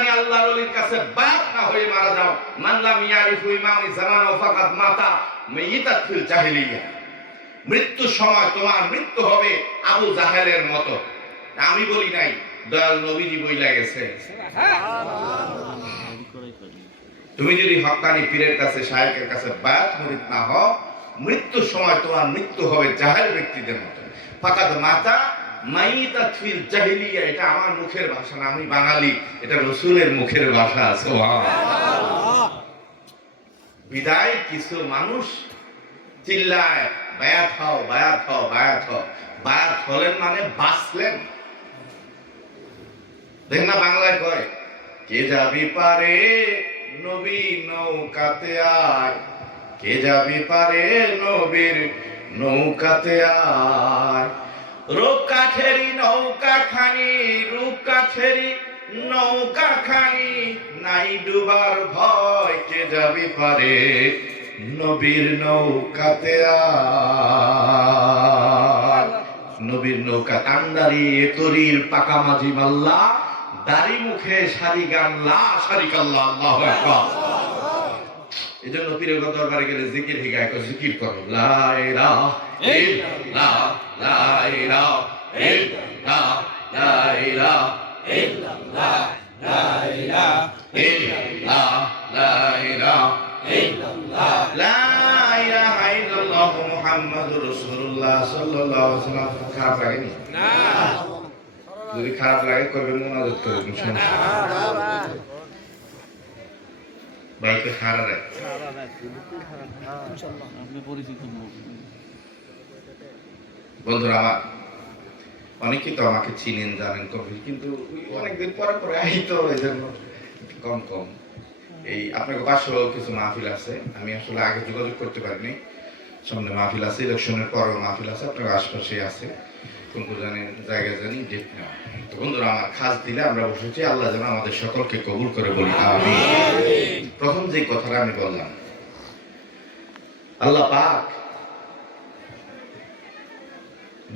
হক্কানি আল্লাহর ওলির কাছে বায়াত না হয়ে মারা যাও। মান লাম ইয়ারিফু ইমামি জামানাহু ফাকাদ মাতা মাইয়িতাত ফিল জাহিলিয়া। মৃত্যুর সময় তোমার মৃত্যু হবে আবু জাহেলের মতো। আমি বলি নাই, দয়াল নবীজি বইলা গেছে। তুমি যদি হক্কানি পীরের কাছে, শায়েখের কাছে বায়াত মুরিদ না হও, মৃত্যুর সময় তোমার মৃত্যু হবে জাহেল ব্যক্তিদের মতো। ফাকাদ মাতা মাইয়িতাত ফিল জাহিলিয়া। এটা আমার মুখের ভাষা না, আমি বাঙালি, এটা রাসূলের মুখের ভাষা। সুবহানাল্লাহ। বিদায় কিছু মানুষ চিল্লায় বায়াত হও, বায়াত হও, বায়াত হও। বায়াত হলেন মানে বাঁচলেন। দেখেন না বাংলায় কয়, কে যাবি পারে নবী নৌকাতে আয়, কে যাবি পারে নবীর নৌকাতে আয়। রূপ কাঠেরি নৌকা খানি, রূপ কাঠেরি নৌকা খানি, নাই ডুবার ভয়, কে যাবি পারে নবীর নৌকাতে আয়। নবীর নৌকা কান্দারি তরির পাকা মাঝি মাল্লা, দাড়ি মুখে সারি গান লা শারিক আল্লাহ, আল্লাহু আকবার। এজন্য পীরের দরবারে গেলে জিকির হিগায় কো জিকির করো, লা ইলাহা ইল্লাল্লাহ, লা ইলাহা ইল্লাল্লাহ, লা ইলাহা ইল্লাল্লাহ, লা ইলাহা ইল্লাল্লাহ, লা ইলাহা ইল্লাল্লাহ, লা ইলাহা ইল্লাল্লাহ মুহাম্মাদুর রাসূলুল্লাহ সাল্লাল্লাহু আলাইহি ওয়াসাল্লাম। খারাপ লাগেনি? না। যদি খারাপ লাগে করবেন, মুনাজাত করবেন, সমস্যা নেই। বাইকে খারাপ লাগে বন্ধুরা আমার, অনেকেই তো আমাকে চিনেন, জানেন কবি, কিন্তু অনেকদিন পরে পরে আই তো, এই জন্য কম কম। এই আপনাকে পাশেও কিছু মাহফিল আছে, আমি আসলে আগে যোগাযোগ করতে পারিনি। সামনে মাহফিল আছে, ইলেকশনের পরেও মাহফিল আছে, আপনার আশপাশে আছে, কোন কোন জানেন জায়গা জানি ডেট নেওয়া। তো বন্ধুরা আমার, খাস দিলে আমরা বসেছি, আল্লাহ যেন আমাদের সকলকে কবুল করে বলি আমিন। প্রথম যে কথাটা আমি বললাম, আল্লাহ পাক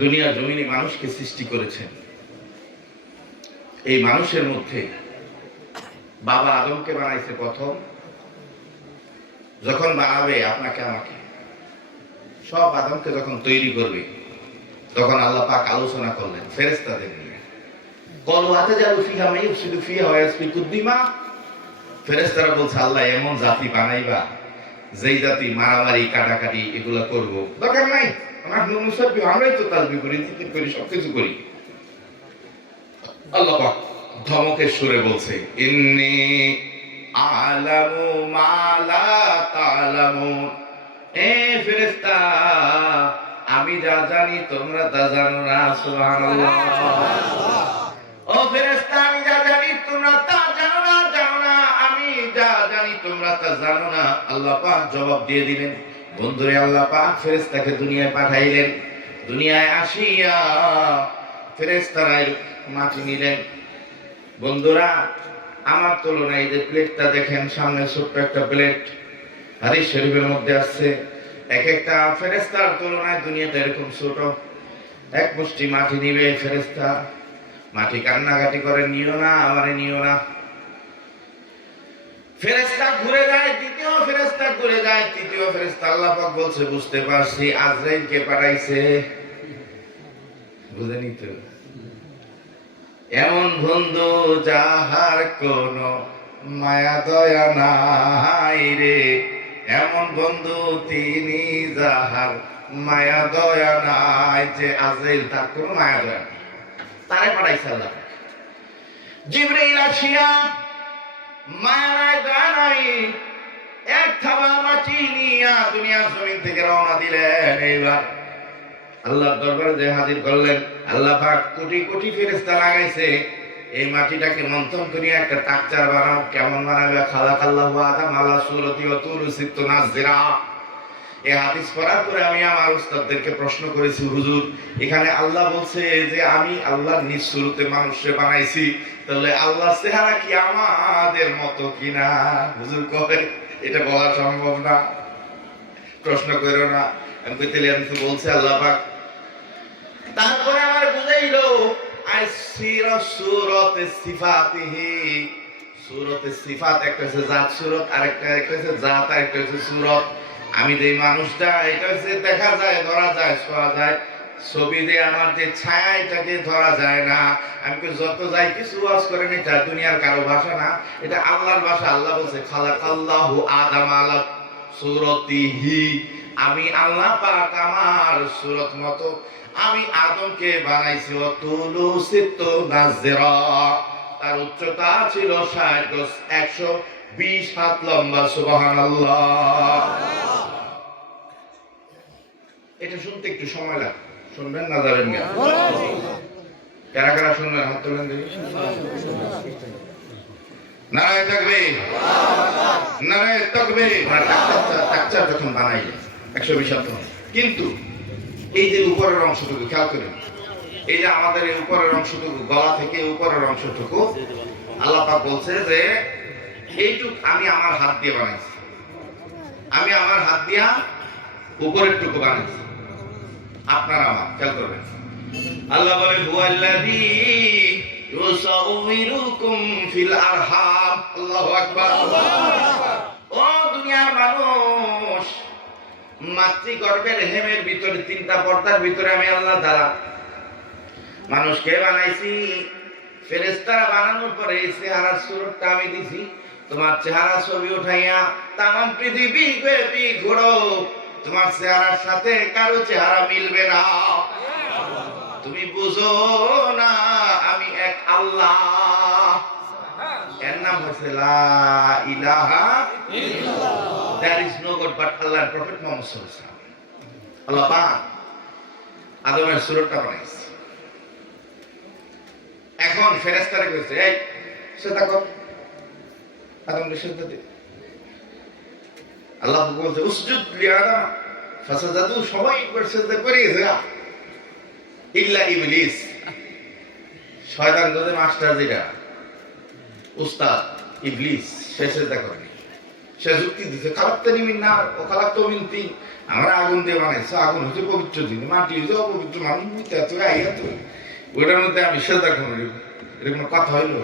দুনিয়ার জমিনে মানুষকে সৃষ্টি করেছেন। এই মানুষের মধ্যে বাবা আদমকে বানাইছে প্রথম। যখন বানাবে আপনাকে আমাকে, সব আদমকে যখন তৈরি করবে, তখন আল্লাহ পাক আলোচনা করলেন ফেরেশতাদের নিয়ে। কল আতাজালু ফিহা মা ইউফসিদু ফিহা ওয়া ইয়াসফিকু দিমা। ফেরেশতারা বলছে, আল্লাহ এমন জাতি বানাইবা যেই জাতি মারামারি কাটাকাটি এগুলা করব, দরকার নাই। আমরাই তো তাসবিহ করি, জিকির করি, সবকিছু করি। আল্লাহ পাক ধমকের সুরে বলছে, ইন্নী আ'লামু মা লা তা'লামুন। এ ফেরেশতা, আমি যা জানি তোমরা তা জানো না। সুবহানাল্লাহ। ও ফেরেশতা, আমি যা জানি তোমরা তা জানো না, জানো না। আমি যা জানি তোমরা তা জানো না। আল্লাহ পাক জবাব দিয়ে দিলেন। বন্ধুরে, আল্লাহ পাক ফেরেশতাকে দুনিয়ায় পাঠাইলেন। দুনিয়ায় আসিয়া ফেরেশতারা মাটি নিলেন। বন্ধুরা আমার তুলনায় যে প্লেটটা দেখেন সামনে, ছোট্ট একটা প্লেট, হাদিস শরীফের মধ্যে আছে, এক একটা ফেরেশতার তুলনায় দুনিয়াতে এরকম ছোট। এক মুষ্টি মাটি নিবে ফেরেশতা, মাটি কান্নাকাটি করে, নিও না, আমারে নিও না। ফেরেশতা ঘুরে যায়, দ্বিতীয় ফেরেশতা ঘুরে যায়, তৃতীয় ফেরেশতা। আল্লাহ পাক বলছে, বুঝতে পারছি আজরাইলকে পাঠাইছে। বুঝেনি তো? এমন বন্ধু যাহার কোন মায়া দয়া নাই রে, এমন বন্ধু তিনি যাহার মায়া দয়া নাই। যে আজরাইল, তার কোন মায়া দয়া নাই, তারে পাঠাইছে আল্লাহ। জিবরাইল আসিয়া মায়া নাই দয়া নাই, এক থাবা মাটি নিয়া দুনিয়ার জমিন থেকে রওনা দিলেন। এইবার আল্লাহর দরবারে যে হাজির করলেন। আল্লাহ পাক কোটি কোটি ফেরেশতা লাগাইছে, এই মাটিটাকে মন্থন করিয়া একটা টাকচার বানাও। কেমন বানাবে? খালাকাল্লাহু আদম আলা সুরাতি ওয়া তুরু সিত্তুনা যিরা। এই হাদিস পড়ার পরে আমি আমার উস্তাদদেরকে প্রশ্ন করেছি, হুজুর এখানে আল্লাহ বলছে যে আমি আল্লাহর নিজ সুরতে মানুষকে বানাইছি, তাহলে আল্লাহর চেহারা কি আমাদের মতো কিনা? হুজুর কবে এটা বলা সম্ভব না, প্রশ্ন করো না। আমি কইতেলে আমি তো বলছি আল্লাহ পাক। তারপরে আমার বুঝাইলো আইসির সুরতে সিফাতিহি সূরতের সিফাত, একটা হচ্ছে জাত সূরত, আরেকটা হচ্ছে জাত, আরেকটা হচ্ছে সূরত। আমি যে মানুষটা, এটা হচ্ছে দেখা যায়, ধরা যায়, ছোঁয়া যায়। ছবি দিয়ে আমার যে ছায়া, এটাকে ধরা যায় না। আমি যত যাই কিছু ওয়াজ করেন, এটা দুনিয়ার কারো ভাষা না, এটা আল্লাহর ভাষা। আল্লাহ বলছে খালাকাল্লাহু আদাম আলা সূরতিহি, আমি আল্লাহ পাক আমার সূরত মতো আমি আদমকে বানাইছি। অতুলু সিত্তু নাজরা, তার উচ্চতা ছিল 60 গজ, 120 হাত লম্বা। সুবহানাল্লাহ। এটা শুনতে একটু সময় লাগে, শুনবেন না যাবেন না? কারা কারা শুনবেন হাত তোলেন দেখি। নারায়ে তাকবীর, নারায়ে তাকবীর। টাকচার যখন বানাইলেন 120 হাত, কিন্তু এই যে উপরের অংশটুকু খেয়াল করেন, এই যে আমাদের এই উপরের অংশটুকু, গলা থেকে উপরের অংশটুকু আল্লাহ পাক বলছে যে এইটুক আমি আমার হাত দিয়ে বানাইছি, আমি আমার হাত দিয়া উপরের টুকু বানাইছি। আপনারা আমার খেয়াল করবেন, আল্লাহ বলে হুয়াল্লাযী ইউসাউবিরুকুম ফিল আরহাম। আল্লাহু আকবার। ও দুনিয়ার মানুষ, মাতৃগর্ভের রেহেমের ভিতরে 3টা পর্দার ভিতরে আমি আল্লাহ তাআলা মানুষকে বানাইছি। ফেরেশতারা বানানোর পরে এই চেহারার সুরতটা আমি দিছি। তোমার চেহারা ছবি উঠাইয়া তামাম পৃথিবী ব্যাপী ঘোরো, তোমার চেহারার সাথে কারো চেহারা মিলবে না। তুমি বুঝো না আমি এক আল্লাহ। এর নাম হচ্ছে লা ইলাহা ইল্লাল্লাহ। There is no God but Allah and Prophet Muhammad sallallahu alaihi wasallam। আল্লাহ পাক আদমের সূরতটা বানাইছে। এখন ফেরেশতারা কইছে, এই সেটা কর, আদমকে সেজদা দে। আল্লাহ বলছে উসজুদ লি আদম, ফাসাদাতু, সবাই একবার সেজদা করে গেছে ইল্লা ইবলিস। শয়তান যদি মাস্টার, যেটা উস্তাদ ইবলিস, সে সেজদা করেনি। সে যুক্তি দিছে খালাক্তানি মিন নার ও খালাক্তু মিন তিন, আমরা আগুন দিয়ে বানাইছি, আগুন হচ্ছে পবিত্র জিনিস, মাটি হচ্ছে অপবিত্র, মানুষ মিথ্যা তো আইয়া তো ওইটার মধ্যে আমি সেজদা করি, এটা কোনো কথা হইল?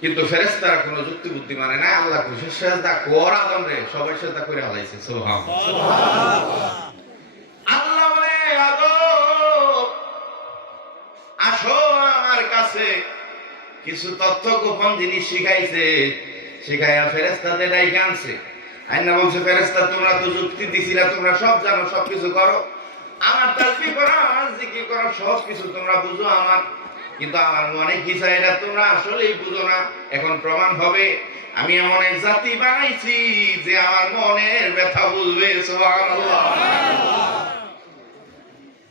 কিন্তু ফেরেশতারা কোনো যুক্তি বুদ্ধি মানে না। আল্লাহ কইছে সেজদা কর আদম রে, সবাই সেজদা করে হালাইছে। সুবহানাল্লাহ। আল্লাহ বলে আদম আসো আমার কাছে, কিছু তথ্য গোপন জিনিস শিখাইছে, শিখাইয়া ফেরেশতাদের ডাইকে আনছে। আইনা বলছে ফেরেশতা তোমরা তো যুক্তি দিছিলা, তোমরা সব জানো, সব কিছু করো, আমার তাসবিহ করো, আমার জিকির করো, সব কিছু তোমরা বুঝো আমার, কিন্তু আমার মনে কি চাই এটা তোমরা আসলেই বুঝো না। এখন প্রমাণ হবে আমি এমন এক জাতি বানাইছি যে আমার মনের ব্যথা বুঝবে। সুবহানাল্লাহ।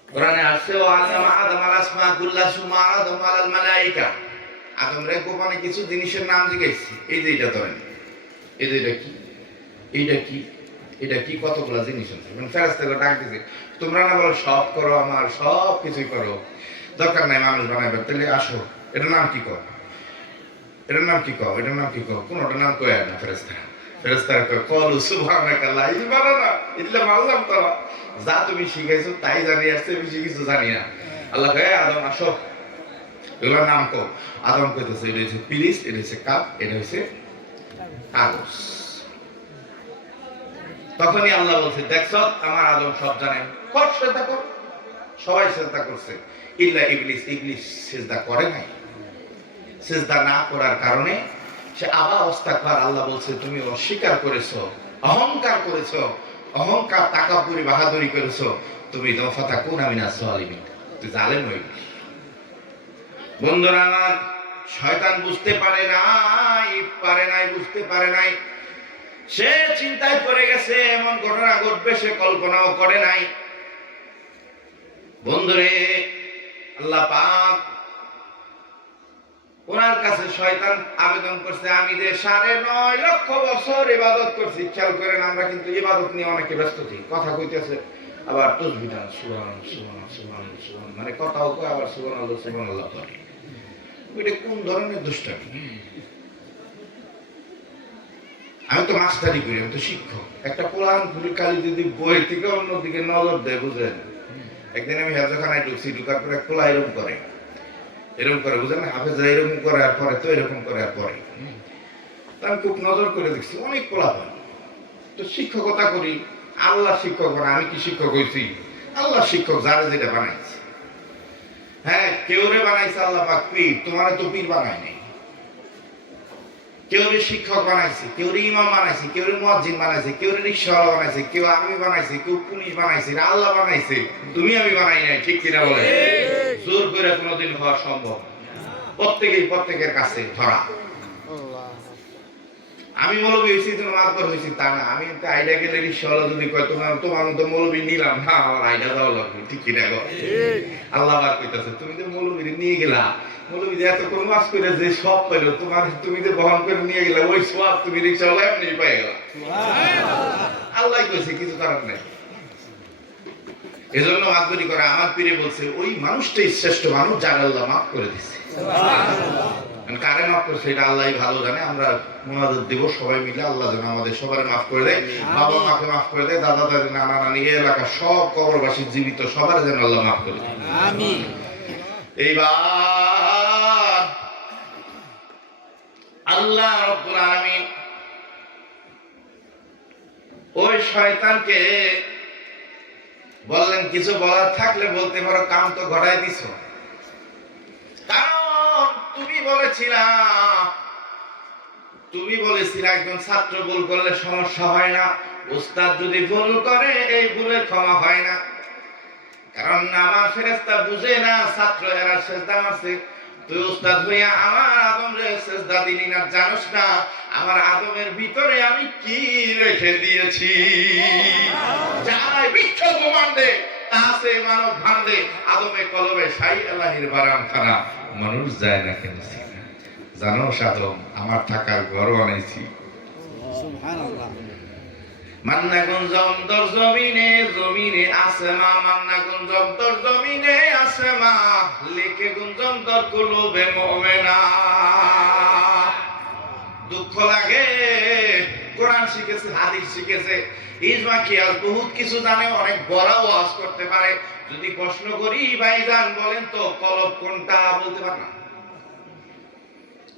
কোরআনে আসছে ও আল্লামা আদম আল আসমা কুল্লাহা সুম্মা আরাদাহু আলাল মালায়েকা, আদম রে গোপনে কিছু জিনিসের নাম জিজ্ঞাসি। এই যে এটা ধরেন, এই যে এটা কি, এইটা কি, এটা কি, কতগুলা জিনিস আছে। ফেরেশতাকে ডাক দিছে, তোমরা না বলো সব করো, আমার সব কিছুই করো, দরকার নাই মানুষ বানাইবে, তাহলে আসো এটার নাম কি কও, এটার নাম কি কও, এটার নাম কি কও, কোনটার নাম কয় না ফেরেশতারা। ফেরেশতারা কয় কলু সুবহানাকা লা ইলমা লানা ইল্লা মা আল্লামতানা, যা তুমি শিখাইছো তাই জানি, আসছে বেশি কিছু জানি না। আল্লাহ কয় আদম আসো, এগুলোর নাম কও। আদম কইতেছে এটা হচ্ছে পিরিচ, এটা হচ্ছে কাপ, এটা হচ্ছে কাগজ। তখনই আল্লাহ বলছে দেখছো আমার আদম সব জানে, কর সেজদা কর। সবাই সেজদা করছে ইল্লা ইবলিস। ইবলিস সেজদা করে নাই। সেজদা না করার কারণে সে আবার ওয়াস্তাকবার। আল্লাহ বলছে তুমি অস্বীকার করেছো, অহংকার করেছো, অহংকার তাকাব্বুরি বাহাদুরি করেছো, তুমি ফাতাকুনা মিনাজ জালিমিন, তুই জালেম হয়ে গেলি। বন্ধুরা আমার, শয়তান বুঝতে পারে নাই, বুঝতে পারে নাই। সে চিন্তায় পড়ে গেছে, এমন ঘটনা ঘটবে সে কল্পনাও করে নাই। বন্ধুরে, আল্লাহ পাক ওনার কাছে শয়তান আবেদন করছে, আমি যে 9.5 লক্ষ বছর ইবাদত করছি। খেয়াল করেন, আমরা কিন্তু ইবাদত নিয়ে অনেকে ব্যস্ত থাকি, কথা কইতেছে আবার তাসবিহ টান, সুবহানাল্লাহ সুবহানাল্লাহ সুবহানাল্লাহ সুবহানাল্লাহ, মানে কথাও কয় আবার সুবহানাল্লাহ সুবহানাল্লাহ করে। এটা কোন ধরনের দুষ্টামি? আমি তো মাস্টারি করি, আমি তো শিক্ষক। একটা কোরআন খুলে কালি যদি বই থেকে অন্যদিকে নজর দেয়, বুঝলেন? একদিন আমি হেফজখানায় ঢুকছি, ঢুকার পরে খোলা এরকম করে, এরকম করে, বুঝলেন, হাফেজরা এরকম করে আর পরে তো এরকম করে আর পরে। আমি খুব নজর করে দেখছি অনেক পোলাপান তো শিক্ষকতা করি, আল্লাহ শিক্ষক বানায়, আমি কি শিক্ষক হয়েছি? আল্লাহ শিক্ষক, যারা যেটা বানাইছে। হ্যাঁ, কেউ রে বানাইছে আল্লাহ পাক পীর, তোমার তো পীর বানায় নাই। কেউ রে শিক্ষক বানাইছে, কেউ রে ইমাম বানাইছে, কেউ রে মুয়াজ্জিন বানাইছে, কেউ রে রিকশাওয়ালা বানাইছে, কেউ আর্মি বানাইছে, কেউ পুলিশ বানাইছে, আল্লাহ বানাইছে, তুমি আমি বানাই নাই। ঠিক কিনা বলে? জোর করে কোনোদিন হওয়া সম্ভব? প্রত্যেকেই প্রত্যেকের কাছে ধরা। আমি মৌলবী হয়েছি, তুমি মাতবর হয়েছি তা না। আমি আইডা গেলে রিকশাওয়ালা যদি কয় তোমার মতো মৌলবী নিলাম না, আমার আইডা দেওয়া লাগবে। ঠিক কিনা গো? আল্লাহ বার কইতাছে, তুমি যে মৌলবী নিয়ে গেলা, মৌলবী যে এত কোন মাস করে যে সব পাইলো তোমার, তুমি যে বহন করে নিয়ে গেলা, ওই সব তুমি রিকশাওয়ালা এমনি পাই গেলা। আল্লাহ কইছে, কিছু করার নাই। এজন্য মাতবরি করে আমার পীরে বলছে, ওই মানুষটাই শ্রেষ্ঠ মানুষ যার আল্লাহ মাফ করে দিছে। কারে মাফ করছে এটা আল্লাহ ভালো জানে। আমরা মুনাজাত দেব সবাই মিলে, আল্লাহ যেন আমাদের সবার মাফ করে দেয়, বাবা মাকে মাফ করে দেয়, দাদা দাদি নানা নানি এই এলাকার সব কবরবাসী জীবিত সবার যেন আল্লাহ মাফ করে দেয়। আমিন। এইবার আল্লাহ রাব্বুল আলামিন ওই শয়তানকে বললেন, কিছু বলার থাকলে বলতে পারো, কাম তো ঘটায় দিছো। কারণ তুমি বলেছিলা একজন ছাত্র ভুল করলে সমস্যা হয় না, উস্তাদ যদি ভুল করে এই ভুলের ক্ষমা হয় না। কারণ আমার ফেরেশতা বুঝে না ছাত্র এরা সেজদা মারছে, তুই উস্তাদ হইয়া আমার আদম রে সেজদা দিলি না, জানোস না আমার আদমের ভিতরে আমি কি রেখে দিয়েছি। যাই বিচ্ছ প্রমাণে তাসে মানব ভান্ডে আদমে কলবে সাই আল্লাহির বারাম খানা, মানুষ যায় না কেন জানো সাদম আমার থাকার ঘর বানাইছি। সুবহানাল্লাহ। মান্না গুঞ্জম দর জমিনে জমিনে আসমা, মান্না গুঞ্জম দর জমিনে আসমা, লেখে গুঞ্জম দর কুলুবে মুমিনা। দুঃখ লাগে, কোরআন শিখেছে, হাদিস শিখেছে, ইজমা কিয়াস বহুত কিছু জানে, অনেক বড় ওয়াজ করতে পারে। যদি প্রশ্ন করি ভাইজান বলেন তো কলব কোনটা, বলতে পার না।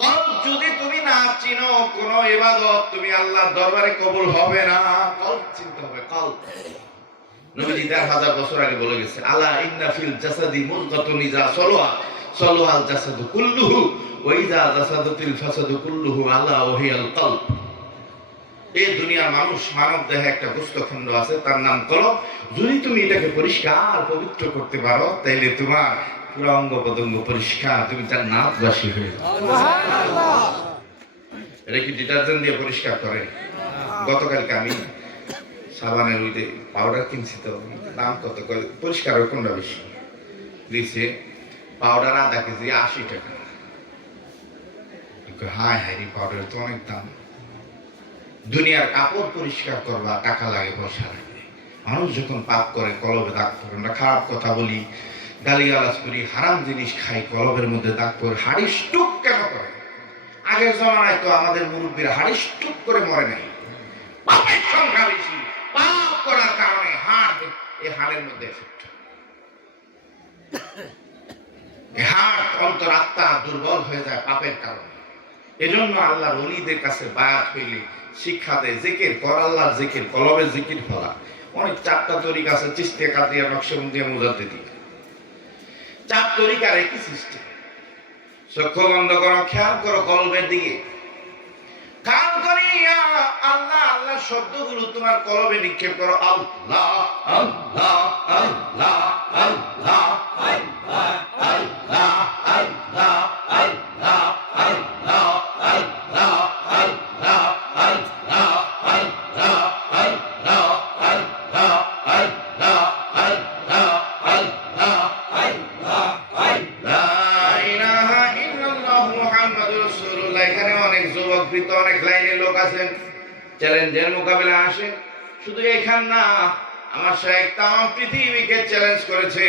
কলব যদি তুমি না চিনো, কোন ইবাদত তুমি আল্লাহর দরবারে কবুল হবে না। কলব চিনতে হবে। কলব নবীজি ১০০০ বছর আগে বলে গেছে, আলা ইন্না ফিল জাসাদি মুযগাতুন ইযা সালাহা সালাহাল জাসাদু কুল্লুহু ওয়া ইযা জাসাদাতিল ফাসাদু কুল্লুহু আলা ওয়া হিয়াল কলব। এই দুনিয়ার মানুষ মানব দেহে একটা গোস্তখণ্ড আছে, তার নাম কলব। যদি তুমি এটাকে পরিষ্কার পবিত্র করতে পারো, তাইলে তোমার পুরো অঙ্গ প্রত্যঙ্গ পরিষ্কার, তুমি জান্নাতবাসী হয়ে যাবে। সুবহানাল্লাহ। এটা কি ডিটারজেন্ট দিয়ে পরিষ্কার করে? গতকালকে আমি সাবানের ওই যে পাউডার কিনছি, তো দাম কত, পরিষ্কার কোনটা বেশি দিছে, পাউডার আধা কেজি ৮০ টাকা। হায় হায়, পাউডার তো অনেক দাম। দুনিয়ার কাপড় পরিষ্কার করবা টাকা লাগে, পয়সা লাগে। মানুষ যখন পাপ করে কলবে দাগ পড়ে। আমরা খারাপ কথা বলি, গালিগালাজ করি, হারাম জিনিস খাই, কলবের মধ্যে দাগ পড়ে। হাড়িস টুক কেন করে? আগের জমানায় তো আমাদের মুরব্বীরা হাড়িস টুক করে মরে নাই। পাপের সংখ্যা বেশি, পাপ করার কারণে হাড়, এই হাড়ের মধ্যে এফেক্ট, এই হাড় অন্তর আত্মা দুর্বল হয়ে যায় পাপের কারণে। এজন্য আল্লাহর ওলিদের কাছে বায়াত হইলে শিক্ষা দেয়, জিকির কর, আল্লাহর জিকির, কলবের জিকির ফলা। অনেক ৪টা তরিকা আছে, চিশতিয়া, কাদিয়া, নকশবন্দিয়া, মুজাদ্দিদি। ৪ তরিকার একই সিস্টেম। চক্ষু বন্ধ করো, খেয়াল করো কলবের দিকে, খেয়াল করিয়া আল্লাহ আল্লাহ শব্দগুলো তোমার কলবে নিক্ষেপ করো। আল্লাহ আল্লাহ আল্লাহ আল্লাহ আল্লাহ আল্লাহ আল্লাহ আল্লাহ আল্লাহ আল্লাহ আল্লাহ আল্লাহ আল্লাহ আল্লাহ আল্লাহ আল্লাহ আল্লাহ আল্লাহ আল্লাহ লা ইলাহা ইল্লাল্লাহ মুহাম্মাদুর রাসূলুল্লাহ। এখানে অনেক যুবক বৃদ্ধ, অনেক লাইনের লোক আছেন, চ্যালেঞ্জের মোকাবেলা আসে। শুধু এখান না, আমার শাইখ তামাম পৃথিবীকে চ্যালেঞ্জ করেছে।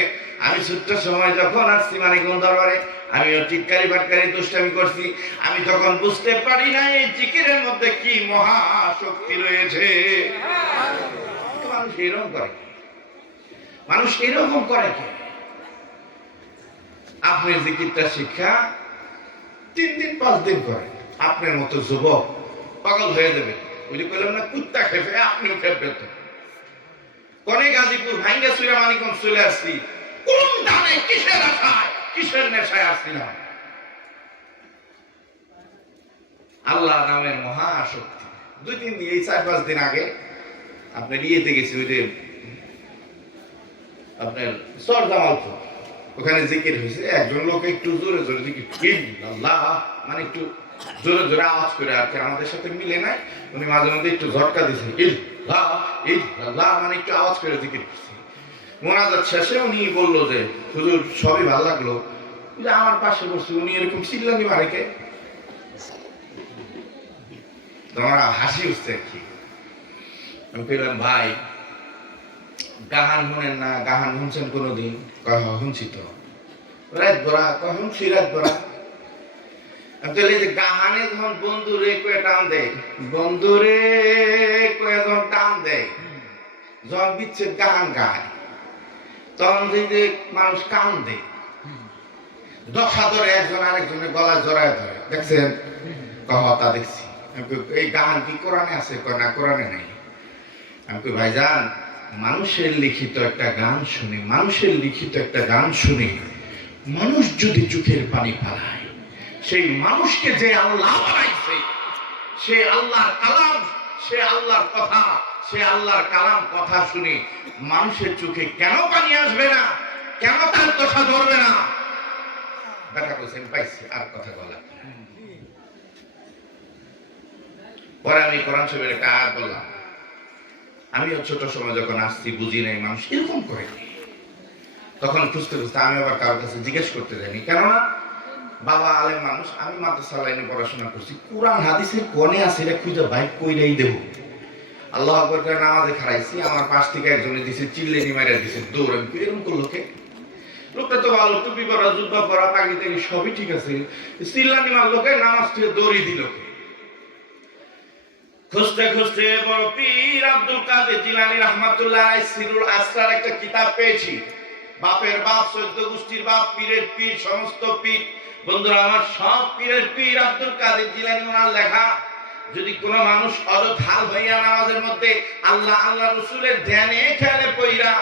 আমি ছোট্ট সময় যখন আসছি মানিকগঞ্জ দরবারে, আমিও টিটকারি বাটকারি দুষ্টামি করছি। আমি তখন বুঝতে পারি না এই জিকিরের মধ্যে কি মহা শক্তি রয়েছে। মানুষ এরকম করে, মানুষ এরকম করে কি? আপনি জিকিরটা শিক্ষা 3 দিন 5 দিন করেন, আপনার মতো যুবক পাগল হয়ে যাবে। ওই যে বললাম না, কুত্তা খেপে আপনিও খেপবেন। তো কোনে গাজীপুর ভাঙ্গা চুরা মানিকগঞ্জ চলে আসছি, কোন দানে কিসের আশায় কিসের নেশায় আসছিলাম? আল্লাহ নামের মহাশক্তি। 2-3 দিন, এই 4-5 দিন আগে আপনার ইয়েতে গেছি, ওই যে আপনার সরদামালপুর, ওখানে জিকির হয়েছে। একজন লোক একটু জোরে জোরে জিকির, আল্লাহ মানে একটু জোরে জোরে আওয়াজ করে, আর কি আমাদের সাথে মিলে নাই। উনি মাঝে মধ্যে একটু ঝটকা দিয়েছে, আল্লাহ মানে একটু আওয়াজ করে জিকির করছে। মোনাজাত শেষে উনি বললো যে হুজুর সবই ভালো লাগলো, যে আমার পাশে বসে উনি এরকম চিল্লানি মারে কে? তোমার হাসি উঠছে আর কি। আমি বললাম, ভাই গাহান শুনেন না? গাহান শুনছেন কোনোদিন? কয় শুনছি তো। রাত বড়া? কয় শুনছি রাত বড়া। এই যে গাহানে যখন বন্ধুরে কয়ে টান দেয়, বন্ধুরে কয়ে যখন টান দেয়, যখন বিচ্ছেদ গাহান গায়, তখন যে মানুষ কান দেয়, দশা ধরে একজন আরেকজনের গলা জড়ায় ধরে, দেখছেন? তা দেখছি। এই গান কি কোরআনে আছে? কয় না, কোরআনে নেই। আমি কই ভাইজান, মানুষের লিখিত একটা গান শুনে, মানুষের লিখিত একটা গান শুনে মানুষ যদি চোখের পানি ফেলায়, সেই মানুষকে যে আল্লাহ বানাইছে, সে আল্লাহর কালাম, সে আল্লাহর কথা, সে আল্লাহর কালাম কথা শুনে মানুষের চোখে কেন পানি আসবে না? কেন তার দশা ধরবে না? দেখা বলছেন পাইছি, আর কথা বলা। পরে আমি কোরআন শরীফের একটা আয়াত বললাম। আমিও ছোট সময় যখন আসছি বুঝি নাই মানুষ এরকম করে, তখন খুঁজতে খুঁজতে আমি আবার কারোর কাছে জিজ্ঞেস করতে যাইনি, কেননা বাবা আলেম মানুষ, আমি মাদ্রাসা লাইনে পড়াশোনা করছি, কোরআন হাদিসের কোনে আছে এটা খুঁজে ভাই কইরাই দেব। আল্লাহ আকবার করে নামাজে খাড়াইছি, আমার পাশ থেকে একজনে দিছে চিল্লেনি মারা দিছে, দৌড়। আমি এরকম করলো কে? লোকটা তো ভালো, টুপি পরা, জুব্বা পরা, পাগড়ি থেকে সবই ঠিক আছে, চিল্লানি মারলো কে? নামাজ থেকে দৌড়ি দিল কে? খুঁজতে খুঁজতে বড় পীর আব্দুল কাদের জিলানী রাহমাতুল্লাহ আলাইহি সিরুল আসরার একটা কিতাব পেয়েছি। বাপের বাপ, 14 গোষ্ঠীর বাপ, পীরের পীর, সমস্ত পীর। বন্ধুরা আমার, সব পীরের পীর আব্দুল কাদের জিলানী ওনার লেখা। যদি কোনো মানুষ অযথাল হইয়া নামাজের মধ্যে আল্লাহ আল্লাহ রাসূলের ধ্যানে খেয়ালে পইরা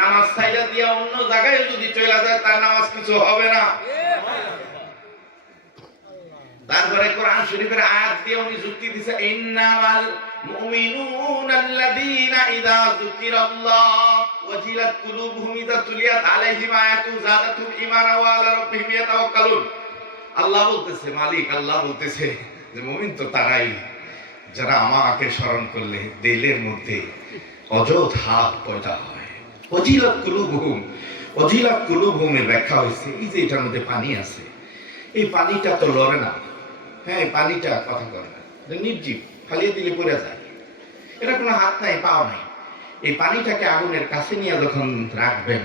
নামাজ ছাইড়া দিয়া অন্য জায়গায় যদি চলে যায়, তার নামাজ কিছু হবে না। তারপরে কোরআন শরীফের আয়াত দিয়ে উনি যুক্তি দিয়েছে, ইন্নামাল মুমিনুনা আল্লাযীনা ইযা যুকিরাল্লাহ ওয়াজিলাত কুলুবুহুম ইযা তুলিয়াত আলাইহিম আয়াতু যাদাতুহুম ঈমানা ওয়া আলা রাব্বিহিম ইয়াতাওয়াক্কালুন। আল্লাহ বলতেছে, মালিক আল্লাহ বলতেছে যে মুমিন তো তারাই যারা আমাকে স্মরণ করলে দিলের মধ্যে অযথা পয়দা হয়। ওয়াজিলাত কুলুবুহুম, ওয়াজিলাত কুলুবুহুমের ব্যাখ্যা হয়েছে এই যে এটার মধ্যে পানি আছে, এই পানিটা তো লড়ে না। হ্যাঁ, পানিটা কথা করে না, নির্জীব, ফালিয়ে দিলে পড়ে যায়। এটা কোনো হাত নাই, পাও নাই। এই পানিটাকে আগুনের কাছে নিয়ে যখন রাখবেন,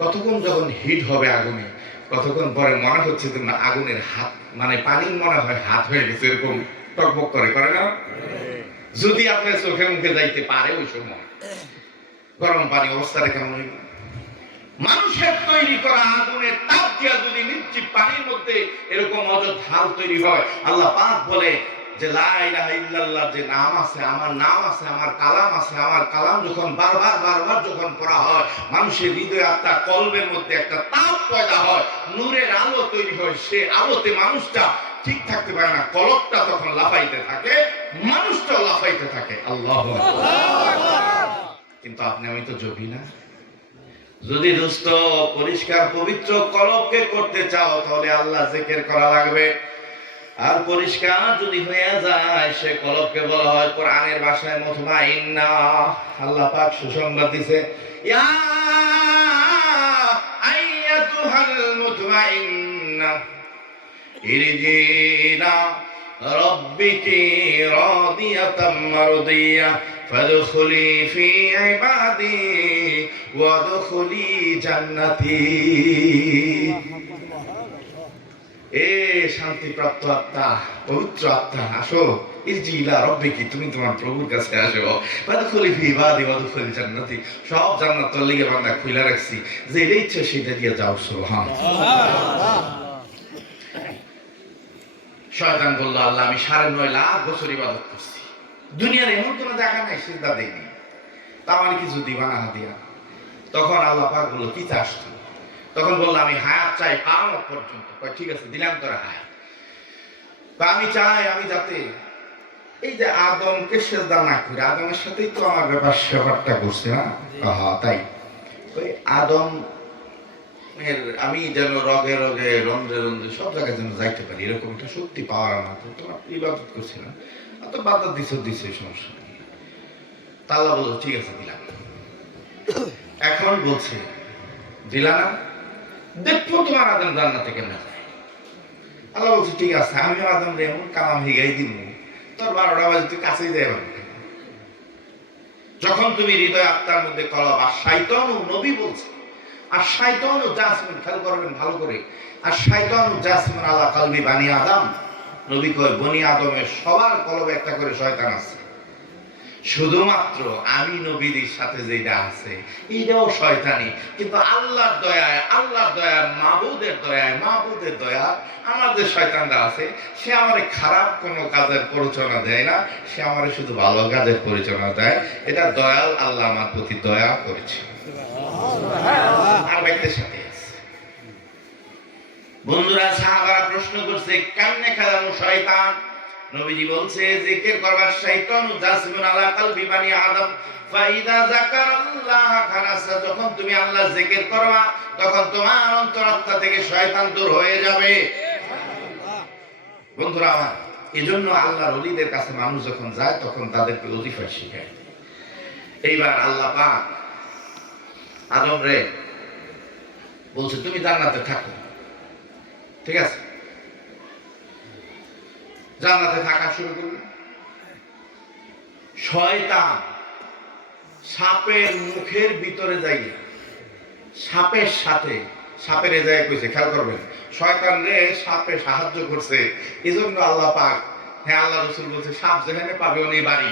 কতক্ষণ যখন হিট হবে আগুনে, কতক্ষণ পরে মনে হচ্ছে যে আগুনের হাত, মানে পানির মনে হয় হাত হয়ে গেছে, এরকম টকবক করে, করে না? যদি আপনার চোখে মুখে যাইতে পারে ওই সময় গরম পানি, অবস্থাটা কেমন হইব? মানুষের তৈরি করা আগুনের তাপ দিয়া যদি নির্জীব পানির মধ্যে এরকম অযথাল তৈরি হয়, আল্লাহ পাক বলে যে লা ইলাহা ইল্লাল্লাহ যে নাম আছে, আমার নাম আছে, আমার কালাম আছে, আমার কালাম যখন বারবার বারবার যখন পড়া হয়, মানুষের হৃদয় আত্মা কলবের মধ্যে একটা তাপ পয়দা হয়, নূরের আলো তৈরি হয়। সে আলোতে মানুষটা ঠিক থাকতে পারে না, কলবটা তখন লাফাইতে থাকে, মানুষটাও লাফাইতে থাকে। আল্লাহু আকবার। কিন্তু আপনি আমি তো জবি না। যদি দোস্ত পরিষ্কার পবিত্র কলবকে করতে চাও, তাহলে আল্লাহ জিকির করা লাগবে। আর পরিষ্কার যদি হয়ে যায়, সে কলবকে বলা হয় কোরআনের ভাষায় মুতমাইন্না। আল্লাহ পাক সুসংবাদ দিয়েছে, ইয়া আইয়াতুহাল মুতমাইন্না ইরজিনা রাব্বিকি রাদিয়াতাম মারদিয়া ফাদখুলি ফি ইবাদি ওয়াদখুলি জান্নাতি। এ শান্তিপ্রাপ্ত আত্মা, পবিত্র আত্মা, আসো ইরজিলা রব্বিকি, তুমি তোমার প্রভুর কাছে আসো। ওয়াদখুলি ফি ইবাদি ওয়াদখুলি জান্নাতি, সব জান্নাত তোর লিগে বান্দা খুইলা রাখছি, যেটা ইচ্ছে সেটা দিয়ে যাও। সুবহানাল্লাহ। শয়তান বলল, আল্লাহ আমি 9.5 লাখ বছর ইবাদত করছি, দুনিয়ার এমন কোনো জায়গা নাই সিজদা দেইনি, তা আমার কিছু দিবা না হাদিয়া। তখন আল্লাহ পাক বলল, কি চাস তুই? তখন বললো, আমি হায়াত চাই কিয়ামত পর্যন্ত। কয় ঠিক আছে, দিলাম তোরা হায়াত। আমি চাই আমি যাতে এই যে আদমকে সেজদা না করে, আদমের সাথেই তো আমার ব্যাপারটা করছে না। হ্যাঁ তাই, ওই আদম এর আমি যেন রগে রগে রন্ধ্রে রন্ধ্রে সব জায়গায় যেন যাইতে পারি, এরকম একটা শক্তি পাওয়ার আমার তো তোমার ইবাদত করছিলাম, তো বাধা দিছে সমস্যা নেই। তা আল্লাহ বললো, ঠিক আছে দিলাম। এখন বলছে, দিলা না, দেখবো তোমার আদম জান্নাতে কেন যায়। আল্লাহ বলছে, ঠিক আছে, আমিও আদম রে এমন কালাম হিগাই দিব, তোর 12টা বাজে তুই কাছেই যাই পারবি। যখন তুমি হৃদয় আত্মার মধ্যে কলব, আর শয়তান নবী বলছে, আর শয়তান জাসমিন, খেয়াল করবেন ভালো করে, আর শয়তান জাসমিন আলা কলবি বানি আদম, নবী কয় বনি আদমের সবার কলবে একটা করে শয়তান আছে, শুধুমাত্র আমি নবীদের সাথে যেটা আছে এটাও শয়তানি। কিন্তু আল্লাহর দয়ায়, আল্লাহর দয়ার, মাহবুদের দয়া আমার যে শয়তানটা আছে, সে আমার খারাপ কোনো কাজের পরিচালনা দেয় না, সে আমার শুধু ভালো কাজের পরিচালনা দেয়। এটা দয়াল আল্লাহ আমার প্রতি দয়া করেছে। আর ব্যক্তির সাথে আছে। বন্ধুরা, সাহাবারা প্রশ্ন করছে, কেমনে খেলানো শয়তান? নবীজি বলছে, জিকির করবার শয়তান জাসিমুন আলা কলবি বানি আদম, ফাইদা যাকারাল্লাহ খানাসা, যখন তুমি আল্লাহ জিকির করবা তখন তোমার অন্তরাত্মা থেকে শয়তান দূর হয়ে যাবে। বন্ধুরা আমার, এজন্য আল্লাহর ওলিদের কাছে মানুষ যখন যায় তখন তাদেরকে লতিফা শিখায়। এইবার আল্লাহ পাক আদম রে বলছে, তুমি জান্নাতে থাকো, ঠিক আছে? জান্নাতে থাকা শুরু করবে। শয়তান সাপের মুখের ভিতরে যাই, সাপের সাথে সাপের এজায় কইছে, খেয়াল করবেন, শয়তান রে সাপে সাহায্য করছে। এজন্য আল্লাহ পাক, হ্যাঁ আল্লাহ রাসূল বলছে, সাপ যেখানে পাবে উনি বাড়ি।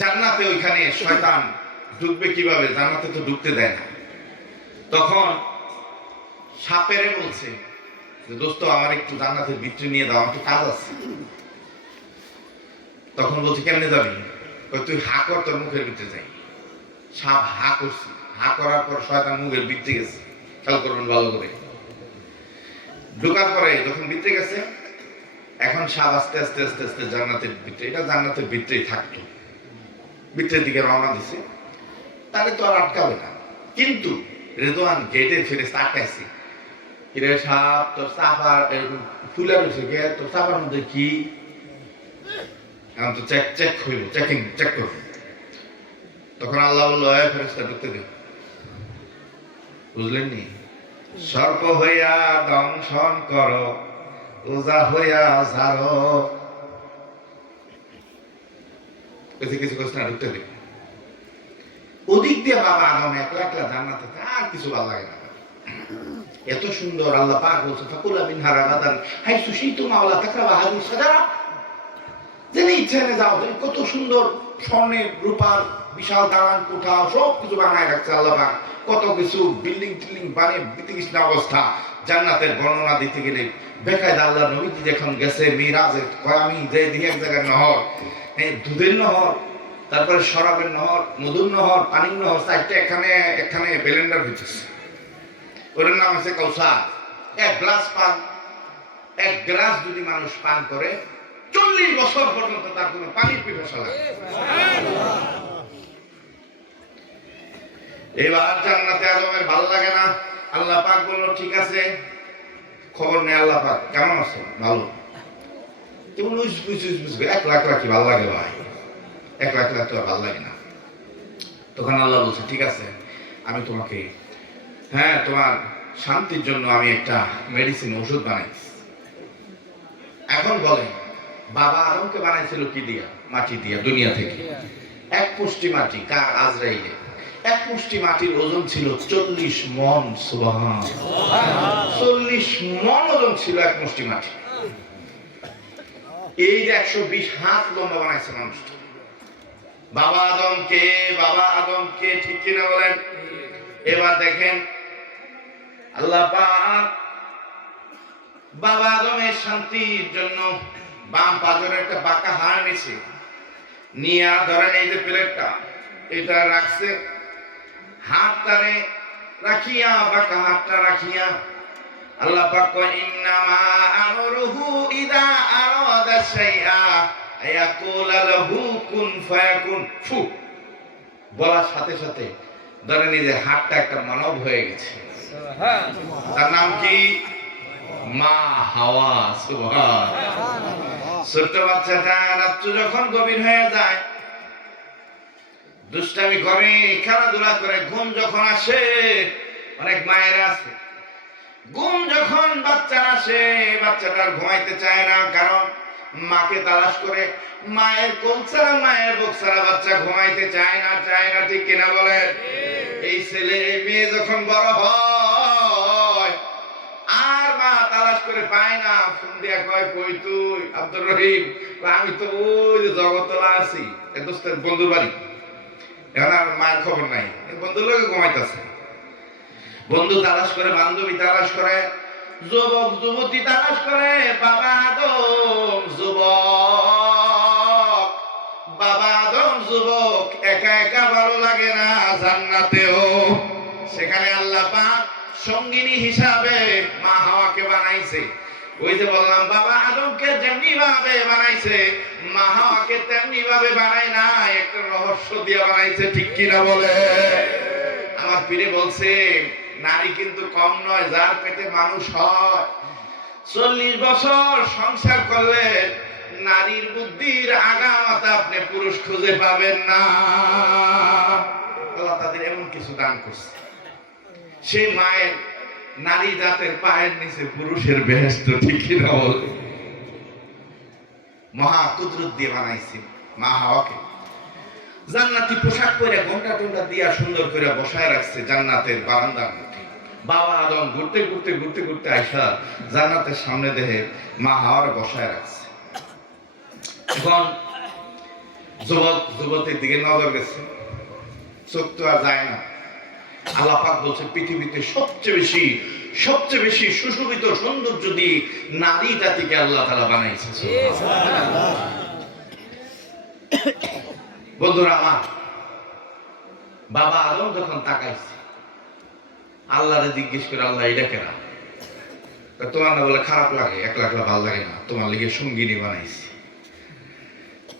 জান্নাতে ওইখানে শয়তান ঢুকবে কিভাবে? জান্নাতে তো ঢুকতে দেয় না। তখন সাপেরে বলছে, দোস্ত আমার একটু জান্নাতের ভিতরে নিয়ে দাও, আমার কাজ আছে। তখন বলছে, কেমনে যাবি? তুই হা কর, তোর মুখের ভিতরে যাই। সাপ হা করছি, হা করার পর শয়তান মুখের ভিতরে গেছে, খেয়াল করবেন ভালো করে। ঢোকার পরে যখন ভিতরে গেছে, এখন সাপ আস্তে আস্তে আস্তে আস্তে জান্নাতের ভিতরে, এটা জান্নাতের ভিতরেই থাকতো, ভিতরের দিকে রওনা দিছে, তাহলে তো আর আটকাবে না। কিন্তু রেদওয়ান গেটের ফেরেশতা আটকাইছে, কিরে সাপ, তোর চাপার এরকম ফুলে রয়েছে, তোর চাপার মধ্যে কি? এখন তো চেক হইল, চেক করবো। তখন আল্লাহ বললো, ফেরেশতা ঢুকতে দে। বুঝলেন নি? সর্প হইয়া দংশন করো, ওজা হইয়া ঝাড়ো, কিছু কোস না, ঢুকতে দে। ওদিক দিয়ে বাবা আদম একলা একলা জান্নাতে, আর কিছু ভালো লাগে না। এত সুন্দর আল্লাহ পাক বলছে, ফাকুলা মিনহা রাগাদান হাইসু শিতুম ওয়ালা তাকরাবা হাযিহিস শাজারা, যেন ইচ্ছা এনে যাও। কত সুন্দর স্বর্ণের রূপার বিশাল দালান কোঠা সব কিছু বানায় রাখছে আল্লাহ পাক, কত কিছু বিল্ডিং টিল্ডিং বানিয়ে বিতৃষ্ণ অবস্থা। জান্নাতের বর্ণনা দিতে গেলে বেকায়দা আল্লাহ নবীজি যখন গেছে মিরাজে, আমি যে দেখি এক জায়গায় নহর, দুধের নহর, তারপরে শরাবের নহর, মধুর নহর, পানির নহর, চারটে এখানে ব্লেন্ডার হইতেছে, ওর নাম হচ্ছে কাউসার। এক গ্লাস যদি মানুষ পান করে 40 বছর পর্যন্ত তার কোনো পানির পিপাসা লাগে। এবার জান্নাতে আদমের ভালো লাগে না। আল্লাহ পাক বলল, ঠিক আছে, খবর নেই। আল্লাহ পাক, কেমন আছো? ভালো। তুমি এক লাখ কি ভালো লাগে ভাই? এক লাখ তো ভালো লাগে না। তখন আল্লাহ বলছে, ঠিক আছে, আমি তোমাকে, হ্যাঁ তোমার শান্তির জন্য আমি একটা মেডিসিন, ওষুধ বানাইছি। এখন বলে, বাবা আদমকে বানাইছিল কি দিয়া? মাটি দিয়া, দুনিয়া থেকে এক পুষ্টি মাটি, কার? আজরাইলে। এক মুষ্টি মাটির ওজন ছিল 40 মণ। সুবহানাল্লাহ, 40 মণ ওজন ছিল এক মুষ্টি মাটি। এই যে 120 হাত লম্বা বানাইছে মানুষটা। বাবা আদমকে ঠিক কিনা বলেন? এবার দেখেন আল্লাহ পাক বাবা আদমের শান্তির জন্য বাম পাজরে একটা বাঁকা হাড় নিছে, নিয়ে ধরেন এই যে প্লেটটা এটা রাখছে, হাতটারে রাখিয়া বাঁকা হাতটা রাখিয়া আল্লাহ পাক কয় ইন্নামা আমরুহু ইযা আরাদা শাইআ আয়াকুলা লাহু কুন ফায়াকুন। ফু বলার সাথে সাথে ধরেন এই যে হাতটা একটা মানব হয়ে গেছে। তার নাম কি? মা হাওয়া। সুবহানাল্লাহ। ছোট বাচ্চাটা রাত্রি যখন গভীর হয়ে যায়, দুষ্টামি করে, খেলাধুলা করে, ঘুম যখন আসে, অনেক মায়ের আছে ঘুম যখন বাচ্চার আসে, বাচ্চাটার ঘুমাইতে চায় না, কারণ মাকে তালাশ করে মায়ের কোল ছাড়া, মায়ের বুক ছাড়া বাচ্চা ঘুমাইতে চায় না। ঠিক কিনা বলেন? এই ছেলে মেয়ে যখন বড় হয় আর মা তালাশ করে পায় না, ফোন দিয়া কয় কই তুই আব্দুর রহিম? আমি তো ওই যে জগতলা আছি, এক দোস্তের বন্ধুর বাড়ি, এখন আর মায়ের খবর নাই, বন্ধুর লোকে ঘুমাইতেছে। বন্ধু তালাশ করে, বান্ধবী তালাশ করে, যুবক যুবতী তালাশ করে, বাবা আদম যুবক, বাবা আদম যুবক, একা একা ভালো লাগে না। জান্নাতেও সেখানে আল্লাহ পাক সঙ্গিনী হিসাবে মা হাওয়াকে বানাইছে। ওই যে বললাম বাবা আদমকে যেমনি ভাবে বানাইছে, মা হাওয়াকে তেমনি ভাবে বানায় না, একটা রহস্য দিয়ে বানাইছে। ঠিক কিনা বলে? আমার পীরে বলছে নারী কিন্তু কম নয়, যার পেটে মানুষ হয় 40 বছর সংসার করলে নারীর বুদ্ধির আগামাতা আপনি পুরুষ খুঁজে পাবেন না। আল্লাহ তাদের এমন কিছু দান করছে, সেই মায়ের নারী জাতের পায়ের নিচে পুরুষের বেহেশত। ঠিক কিনা বলে? মহা কুদরত দিয়ে বানাইছে মা হাওয়াকে। জান্নাতি পোশাক পরে ঘন্টা টন্টা দিয়া সুন্দর করে বসায় রাখছে জান্নাতের বারান্দার মধ্যে। বাবা আদম ঘুরতে ঘুরতে ঘুরতে ঘুরতে আইসা জান্নাতের সামনে দেখে মা হাওয়ার বসায় রাখছে। এখন যুবক যুবতীর দিকে নজর গেছে, চোখ তো আর যায় না। আল্লাহ পাক বলছে পৃথিবীতে সবচেয়ে বেশি সুশোভিত সৌন্দর্য দিয়ে নারী জাতিকে আল্লাহ তাআলা বানাইছে। বন্ধুরা আমার, বাবা আদম যখন তাকাইছে আল্লাহরে জিজ্ঞেস করে, আল্লাহ এটা কেনা? তোমার না বলে খারাপ লাগে, একলা একলা ভালো লাগে না, তোমার লিগে সঙ্গিনী বানাইছি।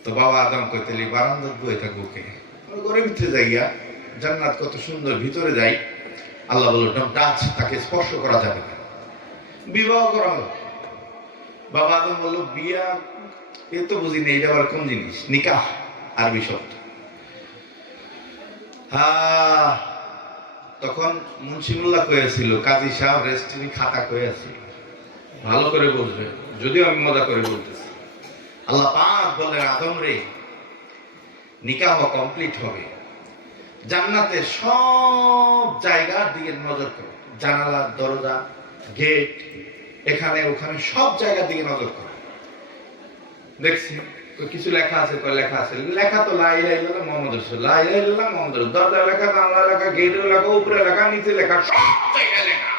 তো বাবা আদম কইতে বারান্দার বই থাকবো কে? ঘরের ভিতরে যাইয়া, জান্নাত কত সুন্দর, ভিতরে যাই। আল্লাহ বলল ডোন্ট টাচ, তাকে স্পর্শ করা যাবে না। বিবাহ করা হলো। বাবা আদম বলল বিয়া এ তো বুঝি নেই, এটা আবার কোন জিনিস? নিকাহ আরবি শব্দ। তখন মুন্সিমুল্লাহ কয়েছিল, কাজী সাহেব রেস্ট্রি খাতা কয়েছিল, ভালো করে বুঝবে, যদিও আমি মজা করে বলতেছি। আল্লাহ পাক বললেন আদম রে, নিকাহ কমপ্লিট হবে, জান্নাতে সব জায়গার দিকে নজর করো, জানালা, দরজা, গেট, এখানে ওখানে সব জায়গার দিকে নজর করো। দেখছি কিছু লেখা আছে, লেখা আছে, লেখা তো লা ইলাহা ইল্লাল্লাহ মুহাম্মাদুর রাসূলুল্লাহ, লা ইলাহা ইল্লাল্লাহ মুহাম্মাদুর রাসূলুল্লাহ, দরজা লেখা, জানলা লেখা, গেট লেখা, উপরে লেখা, নিচে লেখা, সব জায়গায় লেখা।